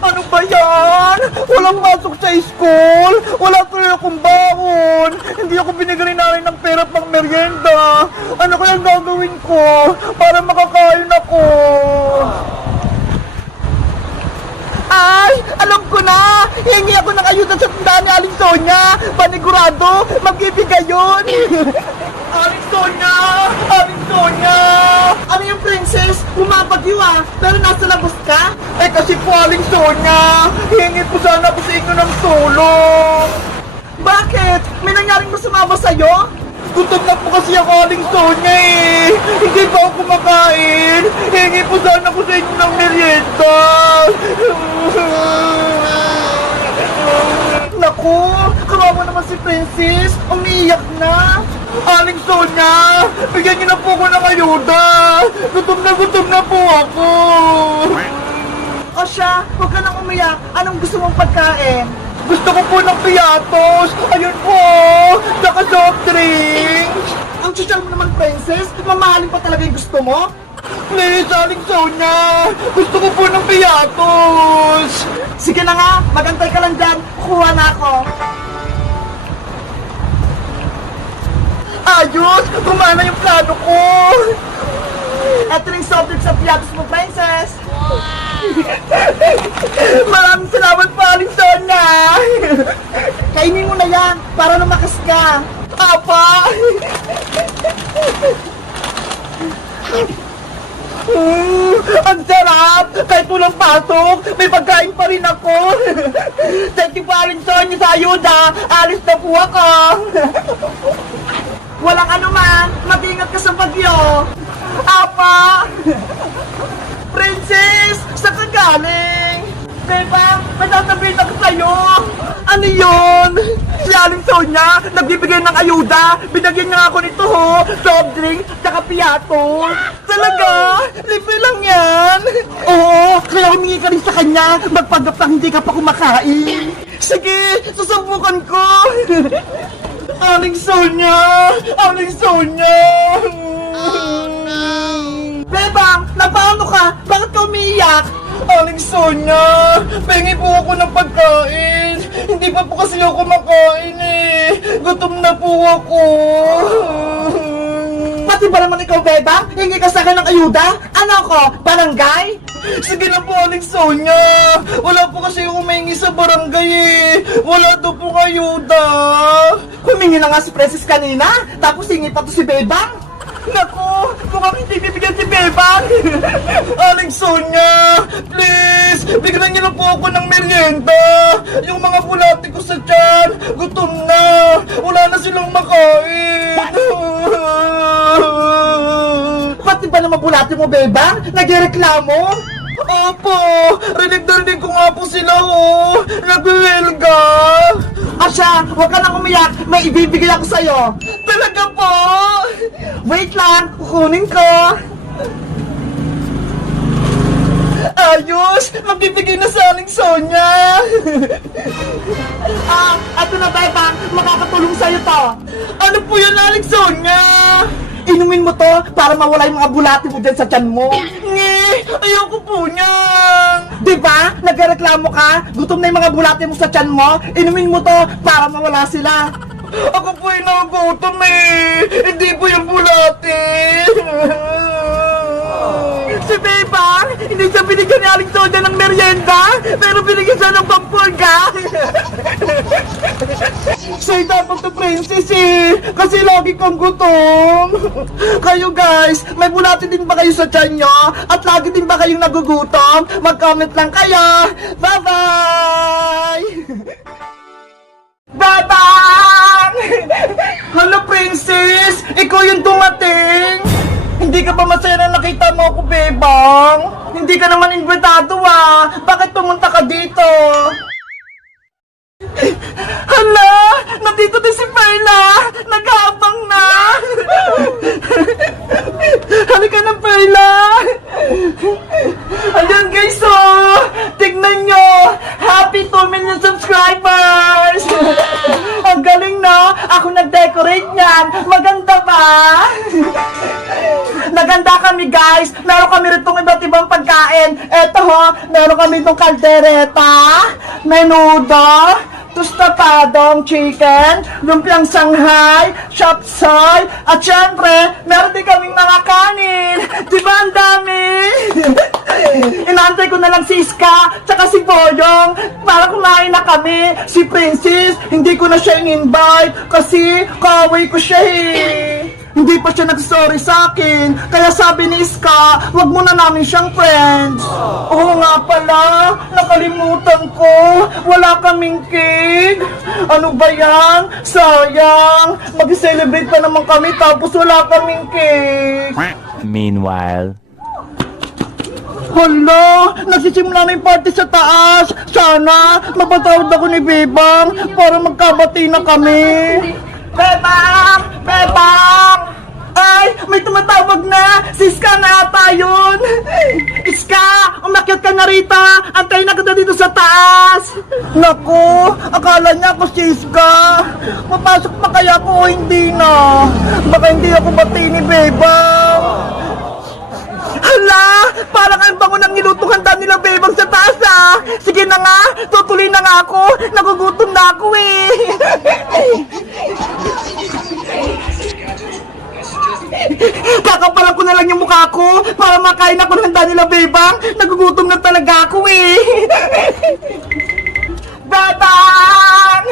Ano ba yan? Walang pasok sa school. Wala tuloy akong baon. Hindi ako binigyan namin ng pera pang merienda. Ano kaya gagawin ko para makakain ako? Ay, alam ko na! Hingi ako ng ayuda sa tindahan ni Aling Sonia! Panigurado, magbibigay yun! Aling Sonia! Aling Sonia! Ano yung princess? Bumabagyo ah! Pero nasa labas ka? Eh kasi po Aling Sonia! Hingi po sana ako sa inyo ng tulong! Bakit? May nangyaring masama ba sa'yo? Gutom na po kasi ako Aling Sonia eh! Hindi pa ako kumakain! Hingi po sana ako sa inyo ng merienda! Naku! Kawawa naman si Princess! Umiiyak na! Aling Sonia! Bigyan niyo na po ako ng ayuda! Gutom na po ako! O siya, huwag ka nang umiyak! Anong gusto mong pagkain? Gusto ko po ng piatos! Ayun po! Saka soft drinks! Ang social mo naman, Princess! Mamahalin pa talaga yung gusto mo? Please, Aling Sonia! Gusto ko po ng piatos! Sige na nga! Magantay ka lang dyan! Kukuha na ako! Ayos! Gumana yung plano ko! Ito rin soft drinks sa piatos mo, Princess! Maraming salamat po, Aling Sonia! Kainin mo na yan para lumakas ka! Papa! Ang sarap! Kahit walang pasok, may pagkain pa rin ako! Thank you po, Aling Sonia, sa ayuda! Alis na po ako! Walang anuman! Mag-ingat ka sa bagyo! Apa! Princess! Saan ka galing? Diba? May sasabihin ako sa'yo! Ano yun? Si Aling Sonia, nagbibigay ng ayuda! Binagyan niya ako nito ho! Soft drink, tsaka piyato! Talaga? Libre lang yan! Oo, kaya humingi ka rin sa kanya! Magpanggap na hindi ka pa kumakain! Sige, susubukan ko! Aling Sonia! Aling Sonia! Bebang, napaano ka? Bakit ka umiiyak? Aling Sonia, pengi po ako ng pagkain. Hindi pa po kasi ako makain eh. Gutom na po ako. Pati ba naman ikaw, Bebang? Hingi ka sa akin ng ayuda? Ano ako? Barangay? Sige na po, Aling Sonia. Wala po kasi yung humingi sa barangay eh. Wala daw po ayuda. Humingi na nga si Princess kanina, tapos hingi pa to si Bebang. Naku! Mukhang hindi bibigyan si Bebang! Aling Sonia! Please! Bigyan niyo na po ako ng merienda! Yung mga bulati ko sa tiyan! Gutom na! Wala na silang makain! Pati ba naman bulati mo, Bebang? Nagreklamo? Opo! Rinig na rinig ko nga po sila, oh! Nagwilga! Asya, huwag ka nang umiyak! May ibibigay ako sa'yo! Talaga po! Wait lang! Kukunin ko! Ayos! Magbibigay na sa Aling Sonia! Ato na, Bebang! Makakatulong sa'yo to! Ano po yan, Aling Sonia? Inumin mo to para mawala yung mga bulati mo dyan sa tiyan mo. Nge! Ayoko po niyan! Diba? Nagreklamo ka? Gutom na yung mga bulati mo sa tiyan mo? Inumin mo to para mawala sila. Ako po yung nagutom eh! Hindi po yung bulati! Si Bebang! Hindi siya binigyan ni Aling Sonia ng merienda! Pero binigyan siya ng pampurga! Sa'yo dapat to, Princess eh! Kasi lagi kang gutom! Kayo guys, may bulati din ba kayo sa tiyan nyo? At lagi din ba kayong nagugutom? Mag-comment lang kayo! Bye-bye! Bebang! Hello, Princess! Ikaw yung dumating! Hindi ka ba masaya na nakita mo ako, Bebang? Hindi ka naman invitado ah! Bakit pumunta ka dito? Hala! Nandito din si Perla! Nag-aabang na! Halika na, Perla! Ayan guys, oh! Tignan nyo! Happy 2 million subscribers! Ang galing, no? Ako nag-decorate niyan! Maganda ba? Maganda handa kami guys. Meron kami rin itong iba't ibang pagkain. Eto ho, meron kami itong kaldereta, menudo, tostapadong chicken, lumpiang Shanghai, chopsoy, at syempre, meron din kaming mga kanin. Diba ang dami? Inaantay ko na lang si Iska, tsaka si Boyong, para kumain na kami. Si Princess, hindi ko na siya in-invite, kasi kaaway ko siya eh. Hindi pa siya nag-sorry sa akin, kaya sabi ni Iska, wag muna namin siyang friends. Oo nga pala, nakalimutan ko, wala kaming cake. Ano ba yan? Sayang, mag-celebrate pa naman kami tapos wala kaming cake. Meanwhile. Hala, nagsisimula na yung party sa taas. Sana, mapatawad ako ni Bebang para magkabati na kami. Bebang! Bebang! Ay, may tumatawag na! Si Iska na ata yun! Iska, umakyat ka na rita! Antayin na kita dito sa taas! Naku, akala niya ako si Iska! Mapasok pa kaya ako o hindi na? Baka hindi ako bati ni Bebang! Hala! Parang ang bango ng nilutong handa nila Bebang sa taas ah! Sige na nga! Tutuloy na nga ako! Nagugutom na ako eh! Kakapalan ko na lang yung mukha ko para makain ako ng handa nila Bebang! Nagugutom na talaga ako eh! Bebang!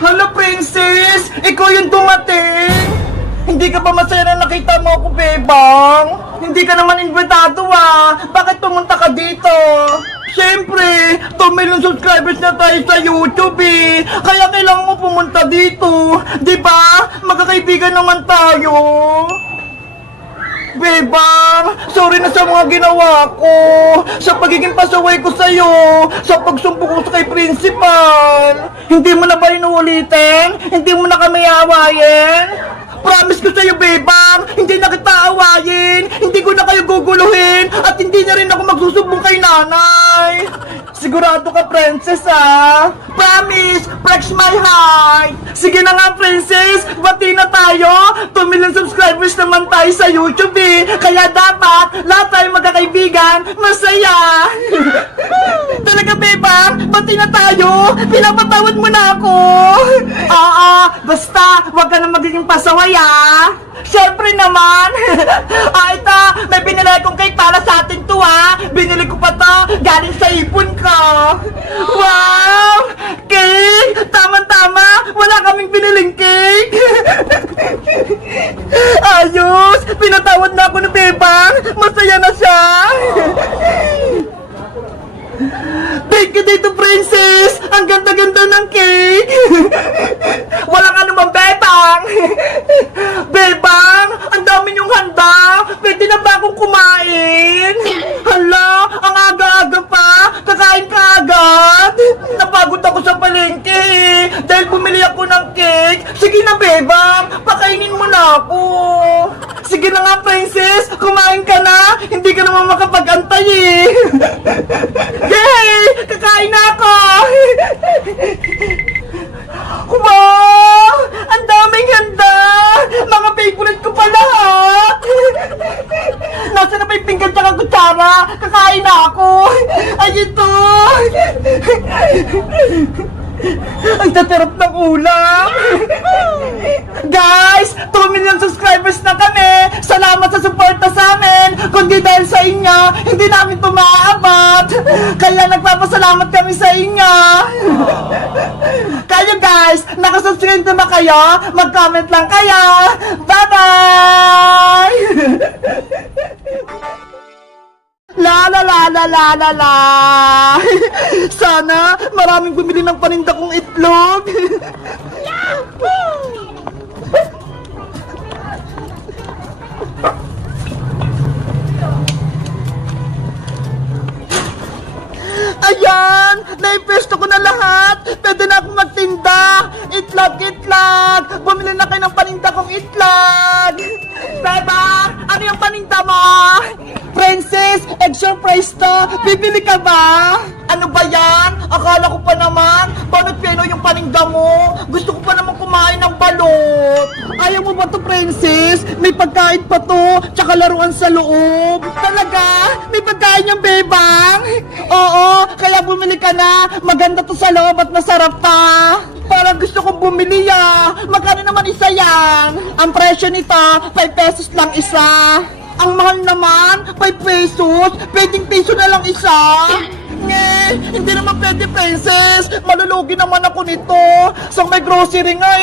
Hala Princess! Ikaw yung dumating! Hindi ka ba masaya na nakita mo ako, Bebang? Hindi ka naman invitado ah! Bakit pumunta ka dito? Siyempre, 2 million subscribers na tayo sa YouTube eh! Kaya kailangan mo pumunta dito! Diba? Magkakaibigan naman tayo! Bebang, sorry na sa mga ginawa ko, sa pagiging pasaway ko sa'yo, sa pagsumbong ko kay principal. Hindi mo na ba inuulitin? Hindi mo na kami awayin? Promise ko sa'yo, Bebang, hindi na kita awayin, hindi ko na kayo guguluhin, at hindi na rin ako magsusumbong kay nanay. Sigurado ka, Princess, ah? Promise, flex my heart. Sige na nga, Princess, bati na tayo. 2 million subscribers naman tayo sa YouTube eh. Kaya dapat, lahat tayo magkakaibigan, masaya. Talaga, Bebang, bati na tayo. Pinapatawad mo na ako. Oo, basta, wag ka na magiging pasaway, ah. Siyempre naman. Ito, may binili kong cake para sa atin to, ah. Binili ko pa to, galing sa ipon ko. Wow! Cake! Tama-tama! Wala kaming biniling cake! Ayos! Pinatawad na ako ni Bebang! Masaya na siya! Thank you dito, Princess! Ang ganda-ganda ng cake! Walang anumang Bebang! Bebang! Ang dami niyong handa! Pwede na ba akong kumain? Hala! Ang aga-aga pa! Kakain ka agad! Napagod ako sa palengke eh! Dahil bumili ako ng cake! Sige na, Bebang! Pakainin mo na ako! Sige na nga, Princess! Kumain ka na! Hindi ka naman makapag-antay eh! Yay! Kakain na ako! Wow! Ang daming handa! Mga favorite ko pa lahat! Nasaan na ba yung pinggan tsaka kutsara? Kakain na ako! Ay, ito! Ang tatarap ng ulam! Guys! 2 million subscribers na kami! Salamat sa suporta sa amin! Kundi dahil sa inyo, hindi namin ito maaabot! Kaya nagpapasalamat kami sa inyo! Kayo guys, nakasubscribe na ba kayo? Mag-comment lang kayo! Bye-bye! La la la la la la la. Sana maraming bumili ng paninda kong itlog. Ayan! Naipesto ko na lahat! Pwede na akong magtinda! Itlog, itlog! Bumili na kayo ng paninda kong itlog! Beba! Ano yung paninda mo? Princess! Egg surprise to! Bibili ka ba? Ano ba yan? Akala ko pa naman, banot peno yung paninda mo. Gusto ko pa naman kumain ng balot. Ayaw mo ba to, Princess? May pagkain pa to, tsaka laruan sa loob. Talaga? May pagkain yung bebang? Oo, kaya bumili ka na. Maganda to sa loob at masarap pa. Parang gusto kong bumili Magkano naman isa yan? Ang presyo nito, 5 pesos lang isa. Ang mahal naman, 5 pesos. Pwedeng piso na lang isa. Hindi naman pwede, Princess. Malulugi naman ako nito. Sa may grocery nga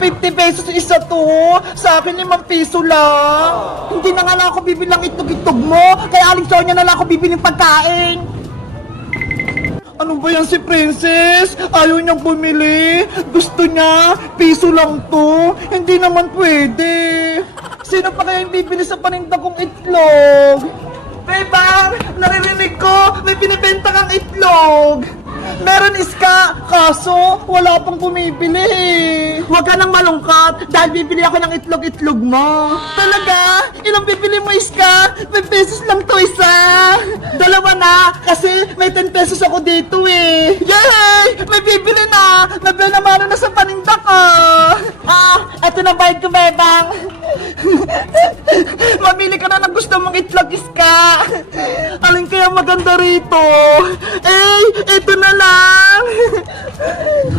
50 pesos isa to. Sa akin 5 piso lang. Hindi na nga lang ako bibilang itlog-itlog mo. Kaya Aling Sonia na lang ako bibiling pagkain. Ano ba yan si Princess? Ayaw niyang bumili. Gusto niya, piso lang to. Hindi naman pwede. Sino pa kaya yung bibili sa paninda kong itlog? Bebang, naririnig ko, may binibenta kang itlog. Meron iska, kaso wala pang bumibili. Huwag ka nang malungkot dahil bibili ako ng itlog-itlog mo. Talaga? Ilang bibili mo, iska? 5 pesos lang to isa. Dalawa na, kasi may 10 pesos ako dito Yay! May bibili na! Nabila na sa paninda ko. Eto na bayad ko, Bebang. Mamili ka na ng gusto mong itlog, iska. Alin kaya maganda rito? Eto na lang.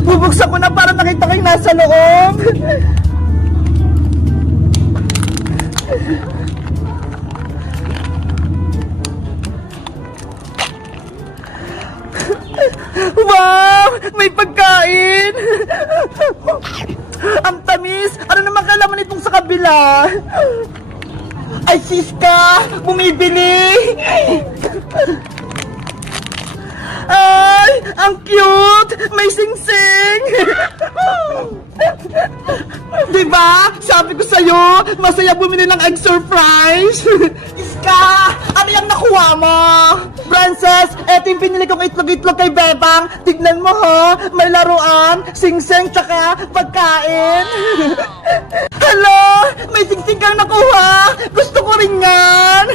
Bubuksan ko na para nakita ko yung nasa loob. Wow! May pagkain! Ang tamis! Ano naman kailangan itong sa kabila? Ay, siska! Bumibili! Ay! Ang cute! May sing-sing! Diba? Sabi ko sa'yo, masaya bumili ng egg surprise! Iska! Ano yung nakuha mo? Princess, eto yung pinili kong itlog-itlog kay Bebang. Tignan mo may laruan, sing-sing, tsaka pagkain. Hello! May sing-sing kang nakuha! Gusto ko rin yan!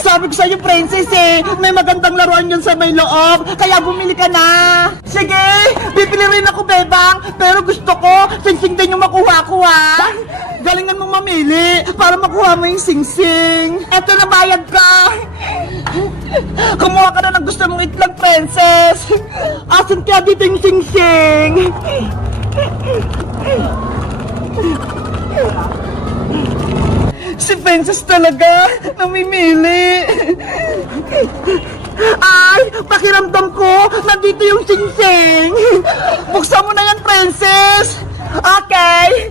Sabi ko sa'yo, Princess may magandang laruan yun sa may loob, kaya bumili ka na! Sige! Bibili rin ako, Bebang, pero gusto ko, sing-sing din yung makuha ko, Galingan mo mamili para makuha mo yung sing-sing. Eto na, bayad ka! Kumuha ka na ng gusto mong itlog, Princess! Asan kaya dito yung sing-sing? Si Princess talaga namimili. Ay, pakiramdam ko, nandito yung sing-sing. Buksan mo na yan, Princess. Okay.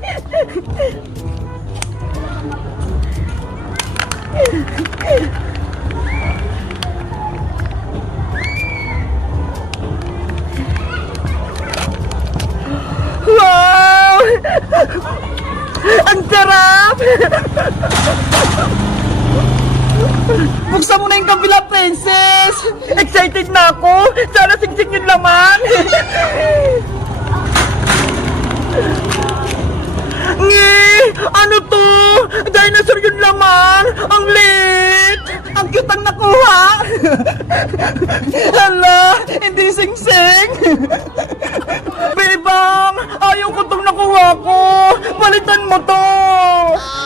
Wow! Ang sarap! Buksan mo na yung kabila, Princess! Excited na ako! Sana singsing yung laman! Ano to? Dinosaur yung laman! Ang lit! Ang cute ang nakuha! Hala! Hindi sing-sing! Bebang! Ayaw ko itong nakuha ko! Palitan mo to!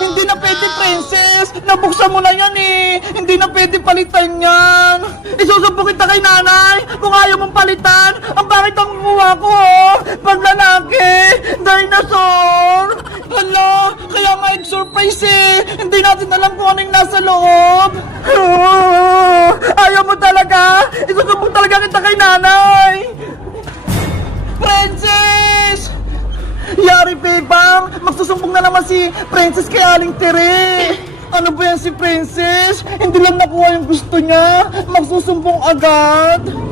Hindi na pwede, Princess! Nabuksan mo na yan Hindi na pwede palitan yan! Isusubok kita kay nanay kung ayaw mong palitan! Ang bakit ang kuha ko Pag lalaki! Dinosaur! Hala! Kaya nga surprise Hindi natin alam kung ano yung nasa loob! Ayaw mo talaga! Isusubok talaga kita kay nanay! Princess! Yari, Bebang! Magsusumbong na naman si Princess kay Aling Tere! Ano ba yan si Princess? Hindi lang nakuha yung gusto niya! Magsusumbong agad!